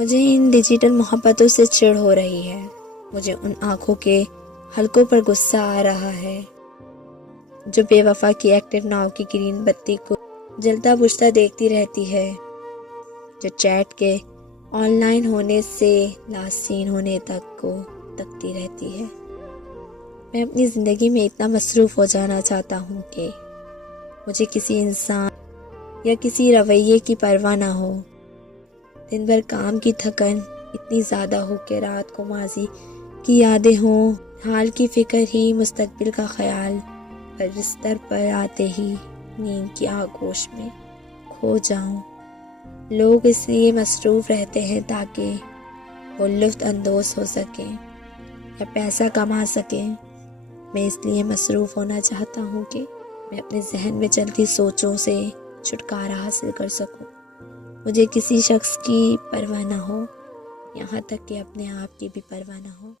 مجھے in digital محبتوں سے چڑ ہو رہی ہے، مجھے ان آنکھوں کے حلقوں پر غصہ آ رہا ہے جو بے وفا کی ایکٹیو ناؤ کی گرین بتی کو جلتا بجھتا دیکھتی رہتی ہے، جو چیٹ کے آن لائن ہونے سے لاسٹ سین ہونے تک کو تکتی رہتی ہے۔ میں اپنی زندگی میں اتنا مصروف ہو جانا چاہتا ہوں کہ مجھے کسی انسان یا کسی رویے کی پرواہ نہ ہو، دن بھر کام کی تھکن اتنی زیادہ ہو کہ رات کو ماضی کی یادیں ہوں، حال کی فکر ہی مستقبل کا خیال، پر بستر پر آتے ہی نیند کی آغوش میں کھو جاؤں۔ لوگ اس لیے مصروف رہتے ہیں تاکہ وہ لطف اندوز ہو سکیں یا پیسہ کما سکیں، میں اس لیے مصروف ہونا چاہتا ہوں کہ میں اپنے ذہن میں چلتی سوچوں سے چھٹکارا حاصل کر سکوں، مجھے کسی شخص کی پرواہ نہ ہو، یہاں تک کہ اپنے آپ کی بھی پرواہ نہ ہو۔